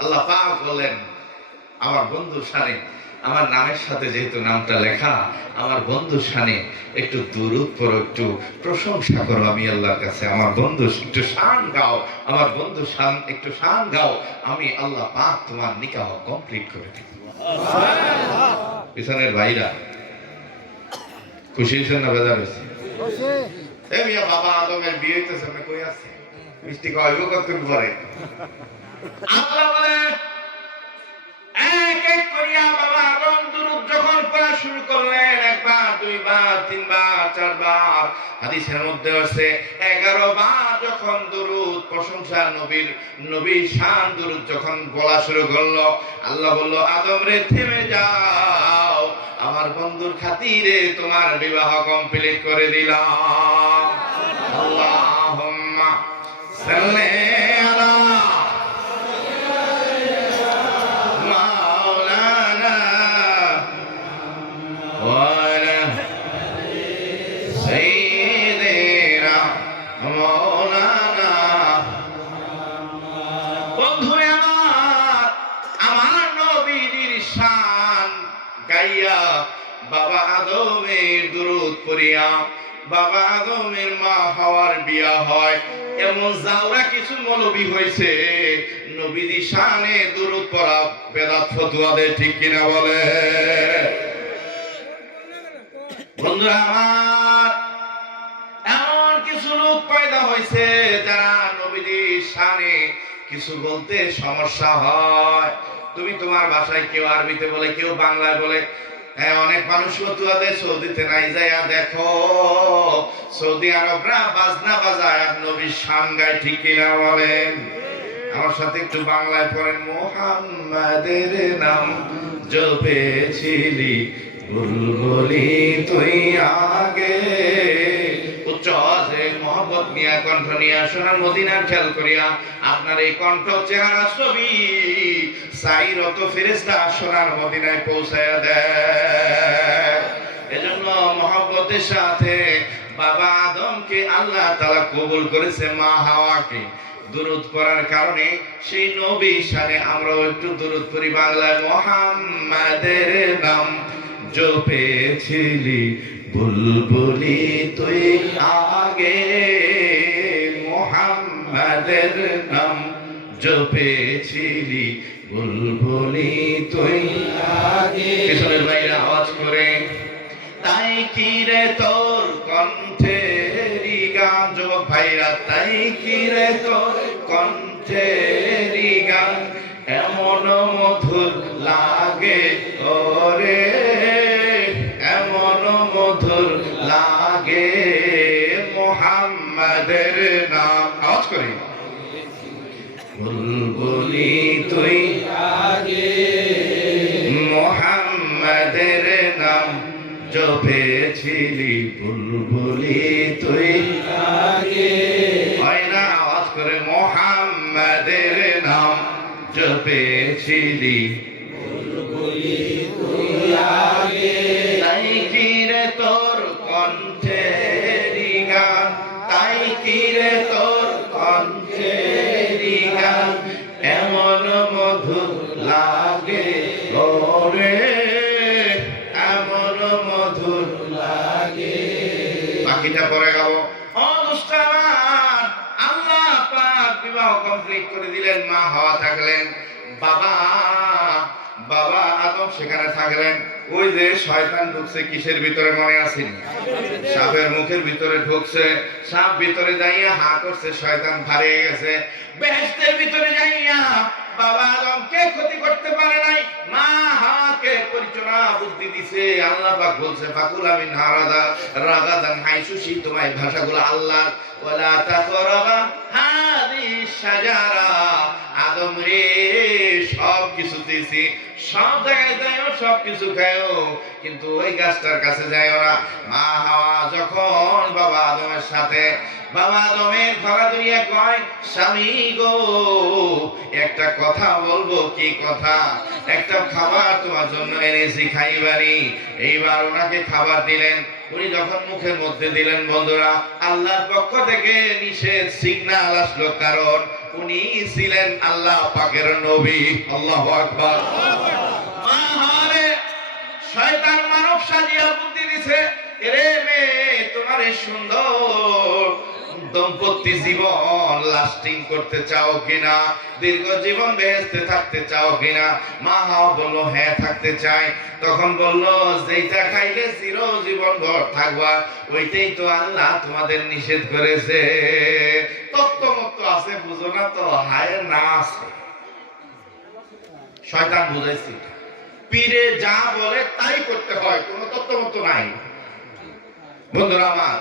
আল্লাহ পাক বলেন আমার বন্ধুর শানে, আমার নামের সাথে যেহেতু নামটা লেখা, আমার বন্ধুর শানে একটু দুরূদ পড়ো, একটু প্রশংসা করো আমি আল্লাহর কাছে। আমার বন্ধু একটু শান গাও, আমার বন্ধু শান একটু শান গাও, আমি আল্লাহ পাক তোমার নিকাহ কমপ্লিট করে দিব। পিছনের ভাইরা খুশি হয়েছেন না বেজার হয়েছে? বাবা আদমের বিয়ে হইতেছে, আমি কই আছে মিষ্টি খাওয়াইব কতক্ষণ পরে। আল্লাহ বলে এক এক করিয়া বাবা আদম দুরূদ যখন পড়া শুরু করলেন, একবার, দুইবার, তিনবার, চারবার, হাদিসের মধ্যে আছে 11 বার যখন দুরূদ প্রশংসা নবীর শান দুরূদ যখন বলা শুরু করলো, আল্লাহ বলল আদম রে থেমে যাও, আমার বন্ধুর খাতিরে তোমার বিবাহ কমপ্লিট করে দিলাম। আল্লাহুম্মা সাল্লি আলা মাওলানা ওয়া আলা সাইয়্যিদিনা মাওলানা। বন্ধুরে আমার নবীর শান গাইয়া বাবা আদমের দুরূদ পড়িয়া বাবা আদমের মা হাওয়ার বিয়া হয়। এমন জাউরা কিছু মৌলবী হয়েছে নবীর শানে দুরূদ পড়া বেদাত ফতোয়া দেয়, ঠিক কিনা বলে? বন্ধুরা আমার, এমন কিছু লোক পয়দা হয়েছে যারা নবীর শানে কিছু বলতে সমস্যা হয়। তুমি তোমার ভাষায় কেউ আরবিতে বলে, কেউ বাংলায় বলে। হ্যাঁ, অনেক মানুষ ফতুয়া দেয় সৌদিতে নাই যাইয়া দেখো সৌদি আরবরা বাজনা বাজায় আর নবীর শান গায়, ঠিক কিনা বলেন? আমার সাথে একটু বাংলায় পড়েন। মুহাম্মাদের নাম জপেছিলি বুলবুলি তুই আগে। উচ্চ আওয়াজে মহব্বত নিয়া কণ্ঠ নিয়া সোনার মদিনার খেয়াল করিয়া আপনার এই কণ্ঠ চেহারা ছবি সাইরত ফেরেশতা সোনার মদিনায় পৌঁছায়া দেয়। এজন্য মহব্বতের সাথে বাবা আদমকে আল্লাহ তাআলা কবুল করেছে, মা হাওয়াকে দুরূদ পড়ার কারণে সেই নবীর শানে আমরাও একটু দুরূদ পড়ি বাংলায়। মুহাম্মাদের নাম জপেছিলি বুলবুলি তুই আগে, মুহাম্মাদের নাম জপেছিলি বুলবুলি তুই আগে। পিছনের বাইরে আওয়াজ করে তাই কি রে তোর কণ্ঠেরি গান, যুবক ভাইরা তাই কি রে তোর কণ্ঠেরি গান এমন মধুর লাগে ওরে, এমন মধুর লাগে মুহাম্মাদের নাম। আওয়াজ করি বুলবুলি তুই আগে, মুহাম্মাদের নাম জপেছিলি বুলবুলি তুই আগে। হয় না? আওয়াজ করে মুহাম্মাদের নাম জপেছিলি বুলবুলি তুই আগে। তাই কি রে তোর কণ্ঠেরি গান, তাই কি রে তোর কণ্ঠেরি গান এমন মধুর লাগে ওরে, এমন মধুর লাগে। বাকিটা পরে গাবো। ও দুষ্টামান, আল্লাহ পাক বিবাহ কমপ্লিট করে দিলেন, মা হাওয়া থাকলেন, বাবা আদম সেখানে থাকলেন। ওই যে শয়তান ঢুকছে কিসের ভিতরে মনে আছে? সাপের মুখের ভিতরে ঢুকছে। সাপ ভিতরে যাইয়া হা করছে, শয়তান ভারে গেছে। বেহেশতের ভিতরে যাইয়া বাবা আদমকে ক্ষতি করতে পারে নাই, মা হাওয়াকে পরিচনা বুদ্ধি দিছে। আল্লাহ পাক বলছে ফাকুলা মিন হারাদা রাগাদান হাইসু শিতুম। এই ভাষাগুলো আল্লাহ। ওয়ালা তাকরাবা হাদিস শাজারা, আদম রে সব কিছু দিছি, সব জায়গায় যাইও, সব কিছু খাইও, কিন্তু ওই গাছটার কাছে যাইও না। মা হাওয়া যখন বাবা আদমের সাথে, বাবা আদমের ঘোরা দুনিয়া কয় স্বামী গো একটা কথা বলবো। কি কথা? একটা খাবার তোমার জন্য এনেছি, খাইবানি। এইবার ওনাকে খাবার দিলেন। উনি যখন মুখের মধ্যে দিলেন, বন্ধুরা আল্লাহর পক্ষ থেকে নিষেধ সিগন্যাল আসলো, কারণ উনি ছিলেন আল্লাহ পাকের নবী। আল্লাহু আকবার। শয়তান মানব সাজিয়া বুদ্ধি দিছে, এরে মেয়ে তোমার সুন্দর দম্পতি জীবন লাস্টিং করতে চাও কিনা, দীর্ঘ জীবন বেহেশতে থাকতে চাও কিনা? মা হাওয়া বলল হ্যাঁ থাকতে চাই। তখন বলল যেটা খাইলে চিরজীবন ভর থাকবা ওইটাই তো আল্লাহ তোমাদের নিষেধ করেছে। তত্ত্বমত্ত আছে, বুঝো না তো? হায় না আছে। শয়তান বুঝাইছি, পীরে যা বলে তাই করতে হয়, কোনো তত্ত্বমত্ত নাই। বন্ধুরা আমার,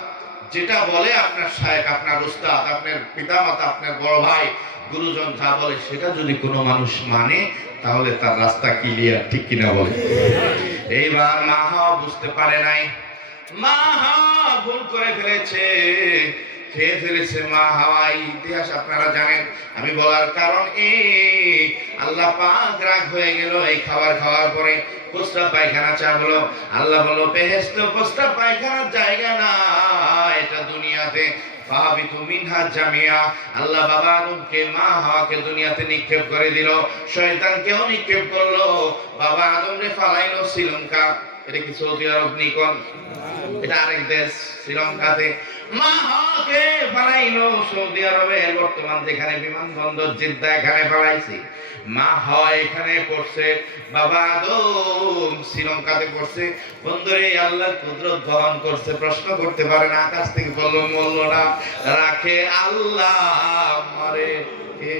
যেটা বলে আপনার শায়েখ, আপনার উস্তাদ, আপনার পিতামাতা, আপনার বড় ভাই, গুরুজন যা বলে সেটা যদি কোনো মানুষ মানে তাহলে তার রাস্তা ক্লিয়ার, ঠিক কিনা বলে? এইবার মা হাওয়া বুঝতে পারে নাই, মা হাওয়া ভুল করে ফেলেছে। খেয়ে ফেলেছে মা হাওয়া। এই ইতিহাস আপনারা জানেন। আমি বলার কারণ এই, আল্লাহ পাক রাগ হয়ে গেল এই খাবার খাওয়ার পরে। প্রস্রাব পায়খানা চা হলো। আল্লাহ বলল বেহেশত প্রস্রাব পায়খানার জায়গা না, এটা দুনিয়াতে। ফাহাবিতু মিনহা জামিয়া। আল্লাহ বাবা আদমকে মা হাওয়াকে দুনিয়াতে নিক্ষেপ করে দিল, শয়তানকেও নিক্ষেপ করলো। বাবা আদমরে ফালাইলো শ্রীলঙ্কা। এটা কি সৌদি আরব নিকন? এটা আরেক দেশ শ্রীলঙ্কাতে। মা হাওয়াকে ফালাইলো সৌদি আরবের বর্তমান যেখানে বিমানবন্দর জেদ্দা, এখানে ফালাইছি। মা হাওয়া এখানে পড়ছে, বাবা আদম শ্রীলঙ্কাতে পড়ছে। বন্ধুরে আল্লাহর কুদরত বহন করছে, প্রশ্ন করতে পারে না। আকাশ থেকে বললো মরল না, রাখে আল্লাহ, মরে কে?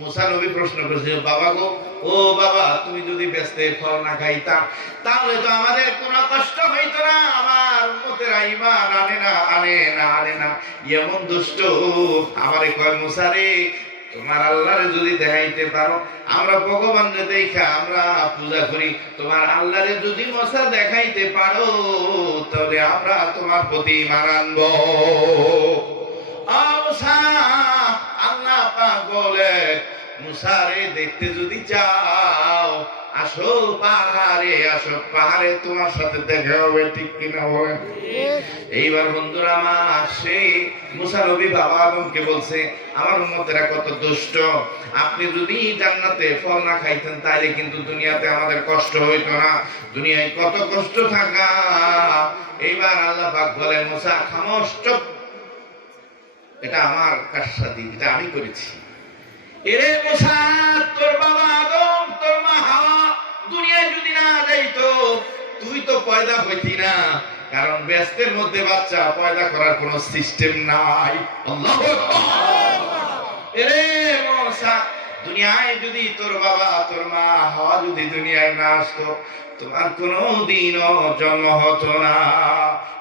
মুসা নবী প্রশ্ন করেছে, বাবা গো, ও বাবা, তুমি যদি বেস্তে ফল না খাইতাম তাহলে তো আমাদের কোনো কষ্ট হইতো না। আমার উম্মতেরা ঈমান আনে না। এমন দুষ্ট আমারে কয়, মুসা রে, তোমার আল্লাহরে যদি দেখাইতে পারো, আমরা ভগবানরে দেখা আমরা পূজা করি, তোমার আল্লাহরে যদি মুসা দেখাইতে পারো তাহলে আমরা তোমার প্রতি ঈমান আনবো। মুসা, আল্লাহ পাক বলে, মুসা রে, দেখতে যদি চাও আসো পাহাড়ে, আসো পাহাড়ে, তোমার সাথে দেখা হবে, ঠিক কিনা বলেন? এইবার বন্ধুরা আমার, সেই মুসা নবী বাবা আদমকে বলছে, আমার উম্মতেরা কত দুষ্ট, আপনি যদি জান্নাতে ফল না খাইতেন তাইলে কিন্তু দুনিয়াতে আমাদের কষ্ট হইতো না, দুনিয়ায় কত কষ্ট থাকা। এইবার আল্লাহ পাক বলে, মুসা খামোশ, চুপ, এটা আমার কারসাদি, এটা আমি করেছি। এরে মুসা, তোর বাবা আদম, তোর মা হাওয়া দুনিয়ায় যদি না যাইতো তুই তো পয়দা হইতি না, কারণ ব্যস্তের মধ্যে বাচ্চা পয়দা করার কোনো সিস্টেম নাই। আল্লাহু আকবার। এরে মুসা, দুনিয়ায় যদি তোর বাবা তোর মা হাওয়া যদি দুনিয়ায় না আসতো, তোমার কোনোদিনও জন্ম হতো না।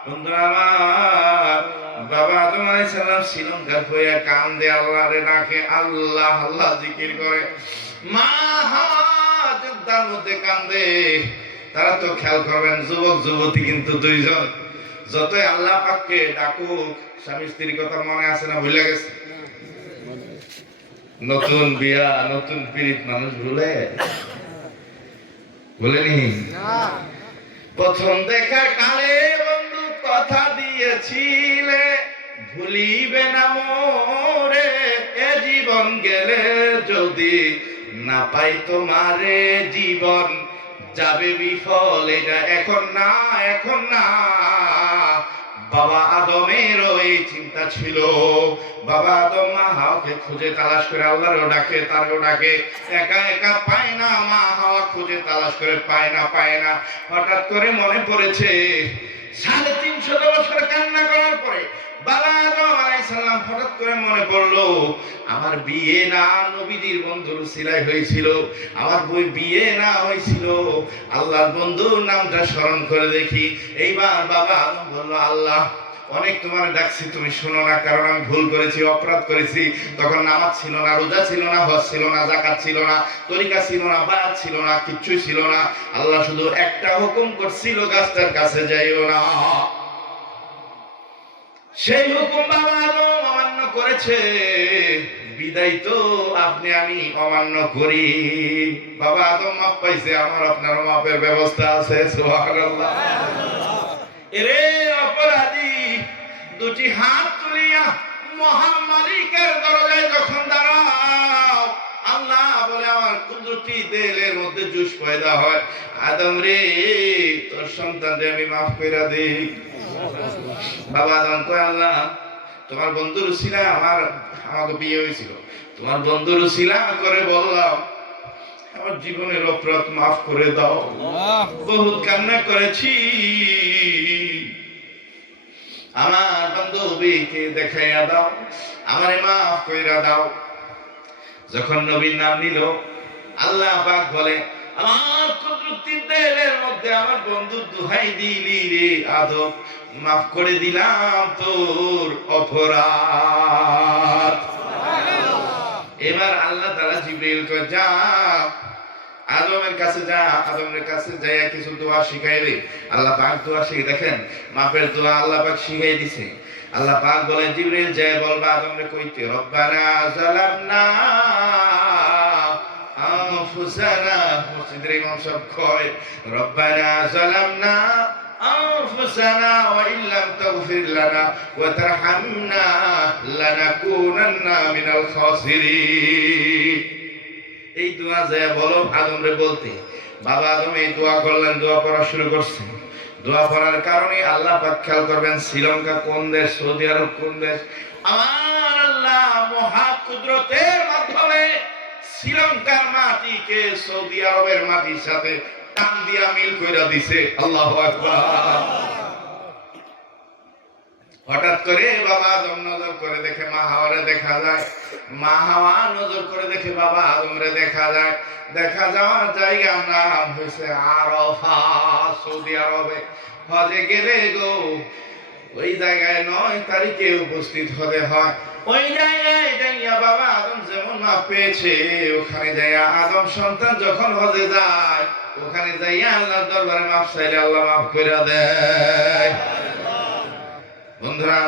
বন্ধুরা আমার, বাবা আদম আলাইহিস সালাম শ্রীলঙ্কার হয়ে কান্দে, আল্লাহরে ডাকে, আল্লাহ আল্লাহ জিকির করে। মা হাওয়া তার মধ্যে কান্দে। তারা তো খেয়াল করবেন, যুবক যুবতী কিন্তু দুইজন। যতই আল্লাহ পাককে ডাকুক, স্বামী স্ত্রীর কথা মনে আছে না ভুলে গেছে? নতুন বিয়া, নতুন পীড়িত মানুষ ভুলেনি? প্রথম দেখার কালে বন্ধু কথা দিয়েছিলে, ভুলিবে না মোরে, এ জীবন গেলে যদি না পাই তোমারে, জীবন যাবে বিফল, এটা এখন না, এখন না। বাবা আদমেরও এই চিন্তা ছিল। বাবা আদম মা হাওয়াকে খুঁজে তালাশ করে আল্লাহরও ডাকে, তারও ডাকে, একা একা পায় না। মা হাওয়া খুঁজে তালাশ করে পায় না। হঠাৎ করে মনে পড়েছে 350 বছর কান্না করার পরে বাবা আদম আলাইহিস সালাম হঠাৎ করে মনে পড়লো, আমার বিয়ে না নবীজির বন্ধুর সিলাই হয়েছিল, আমার বই বিয়ে না হয়েছিল, আল্লাহর বন্ধুর নামটা স্মরণ করে দেখি। এইবার বাবা আদম বললো, আল্লাহ অনেক তোমার ডাকছি, তুমি শোনো না, কারণ আমি ভুল করেছি, অপরাধ করেছি। তখন নামাজ ছিল না, রোজা ছিল না, হজ ছিল না, যাকাত ছিল না, তরিকা ছিল না, বায়াত ছিল না, কিচ্ছুই ছিল না। আল্লাহ শুধু একটা হুকুম করছিল, গাছটার কাছে যাইও না। সেই হুকুম বাবা আদম অমান্য করেছে, বিদায় তো আপনি আমি অমান্য করি। বাবা আদম মাপ পাইছে, আমার আপনার মাপের ব্যবস্থা আছে। সুবহানাল্লাহ। এরে অপরাধী, দুটি হাত তুলিয়া মহান মালিকের দরজায় যখন দাঁড়াও, আল্লাহ বলে, আমার কুদরতি দিলের মধ্যে জুস পয়দা হয়, আদম রে, তোর সন্তানকে আমি মাফ কইরা দেই। বাবা আদম কয়, আল্লাহ তোমার বন্ধুর উসিলা আমাকে বিয়ে হয়েছিল, তোমার বন্ধুর উসিলা করে বললাম আমার জীবনের অপরাধ মাফ করে দাও, বহুত কান্না করেছি, আমার বান্ধবীকে দেখাইয়া দাও, আমারে মাফ কইরা দাও। যখন নবীর নাম নিল, আল্লাহ পাক বলে, আমার কুদরতি দিলের মধ্যে আমার বন্ধু দুহাই দিলি রে আদম, মাফ করে দিলাম তোর অপরাধ। এবার আল্লাহ তাআলা জিবরিল কে, যা আদমের কাছে যা, আদমের কাছে যাইয়া কিছু দোয়া শিখাইবে। আল্লাহ পাক দোয়া শিখে দেখেন, মাপের দোয়া আল্লাহ পাক শিখাই দিছে। আল্লাহ পাক বলেন জিবরিল যায় বলবা আদমরে কইতে, রব্বানা যালামনা আনফুসানা, মসজিদের ইমাম সাহেব কয় রব্বানা যালামনা আনফুসানা ওয়া ইল্লাম তাগফির লানা ওয়া তারহামনা লানাকুনান্না মিনাল খাসিরিন। এই দোয়া যায় বলো আদমরে বলতে। বাবা আদম এই দোয়া করলেন, দোয়া পড়া শুরু করছেন। দোয়া পড়ার কারণে আল্লাহ পাক খেয়াল করবেন শ্রীলঙ্কা কোন দেশ, সৌদি আরব কোন দেশ। আমার আল্লাহ মহা কুদরতের মাধ্যমে শ্রীলঙ্কার মাটিকে সৌদি আরবের মাটির সাথে টান দিয়া মিল কইরা দিছে। আল্লাহু আকবার। হঠাৎ করে বাবা আদম নজর করে দেখে মা হাওয়ারে দেখা যায়, মা হাওয়া নজর করে দেখে বাবা আদমরে দেখা যায়। দেখা যাওয়ার জায়গার নাম হয়েছে আরাফা, সৌদি আরবে। হজে গেলে গো ওই জায়গায় 9 তারিখে উপস্থিত হতে হয়। ওই জায়গায় যাইয়া বাবা আদম যেমন মাপ পেয়েছে, ওখানে যাইয়া আদম সন্তান যখন হজে যায়, ওখানে যাইয়া আল্লাহর দরবারে মাপ চাইলে আল্লাহ মাফ করে দেয়। বন্ধুরা